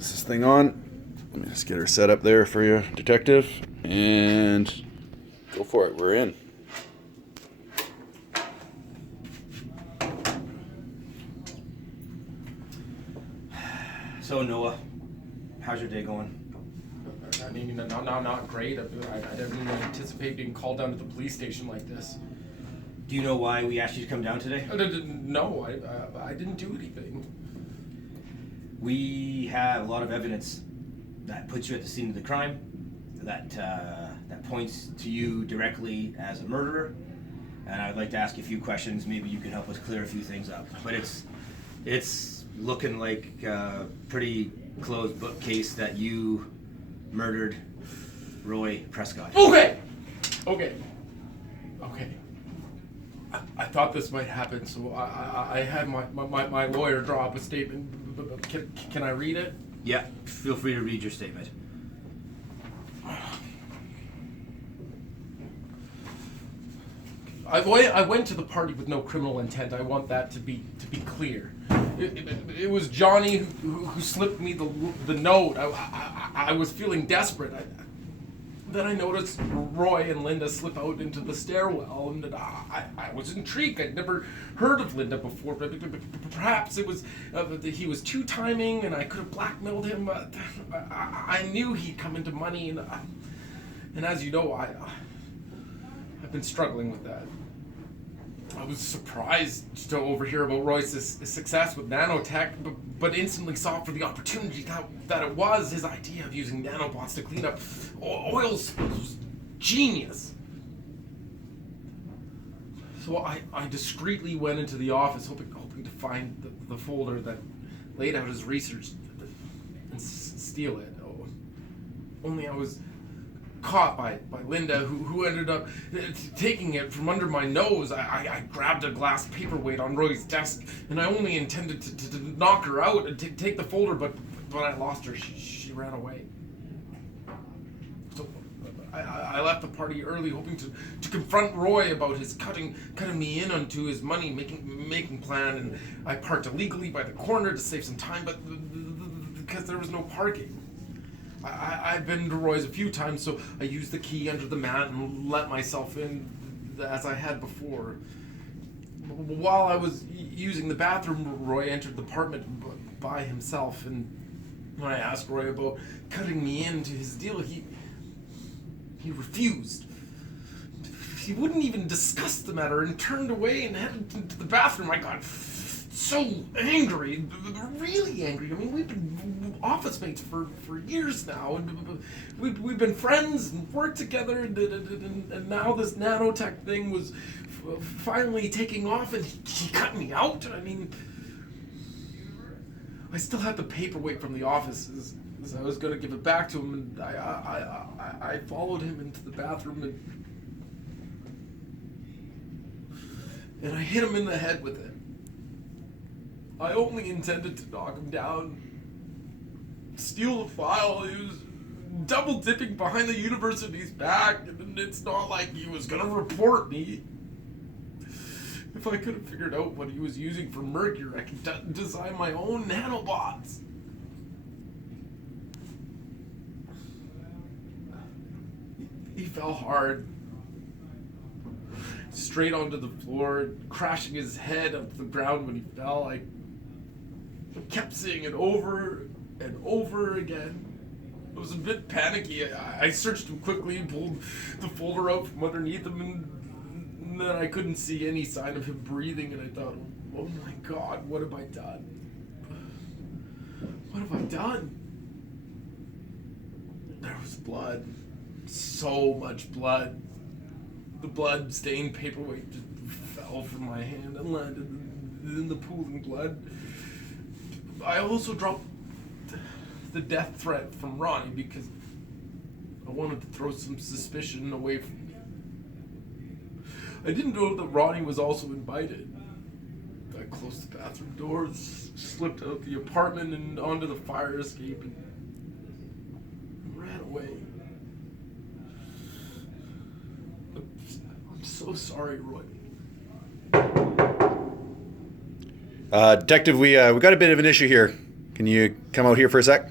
Is this thing on? Let me just get her set up there for you, detective. And go for it. We're in. So, Noah, how's your day going? I mean, not great. I didn't even anticipate being called down to the police station like this. Do you know why we asked you to come down today? No, I didn't do anything. We have a lot of evidence that puts you at the scene of the crime, that points to you directly as a murderer, and I'd like to ask you a few questions. Maybe you can help us clear a few things up. But it's looking like a pretty closed book case that you murdered Roy Prescott. Okay. I thought this might happen, so I had my lawyer draw up a statement. Can I read it? Yeah, feel free to read your statement. I went to the party with no criminal intent. I want that to be clear. It was Johnny who slipped me the note. I was feeling desperate. Then I noticed Roy and Linda slip out into the stairwell, and I was intrigued. I'd never heard of Linda before, but perhaps it was he was two-timing, and I could have blackmailed him. But I knew he'd come into money, and as you know, I've been struggling with that. I was surprised to overhear about Roy's success with nanotech, but instantly saw for the opportunity that it was his idea of using nanobots to clean up oil spills was genius. So I discreetly went into the office, hoping to find the folder that laid out his research and steal it. Only I was caught by Linda, who ended up taking it from under my nose. I grabbed a glass paperweight on Roy's desk, and I only intended to knock her out and take the folder, but I lost her. She ran away. So I left the party early, hoping to confront Roy about his cutting me in onto his money making plan, and I parked illegally by the corner to save some time, but because there was no parking. I've been to Roy's a few times, so I used the key under the mat and let myself in as I had before. While I was using the bathroom, Roy entered the apartment by himself, and when I asked Roy about cutting me into his deal, he refused. He wouldn't even discuss the matter and turned away and headed into the bathroom. I got so angry, really angry. I mean, we've been office mates for years now, and we've been friends and worked together, and now this nanotech thing was finally taking off, and he cut me out. I mean, I still had the paperweight from the office as I was going to give it back to him, and I followed him into the bathroom, and I hit him in the head with it. I only intended to knock him down, steal the file. He was double dipping behind the university's back, and it's not like he was gonna report me. If I could have figured out what he was using for mercury, I could design my own nanobots. He fell hard, straight onto the floor, crashing his head onto the ground when he fell. I kept saying it over and over again. I was a bit panicky. I searched him quickly and pulled the folder out from underneath him, and then I couldn't see any sign of him breathing, and I thought, oh my God, what have I done? What have I done? There was blood. So much blood. The blood-stained paperweight just fell from my hand and landed in the pooling blood. I also dropped the death threat from Ronnie because I wanted to throw some suspicion away from me. I didn't know that Ronnie was also invited. I closed the bathroom doors, slipped out the apartment and onto the fire escape, and ran away. I'm so sorry, Roy. Detective, we got a bit of an issue here. Can you come out here for a sec?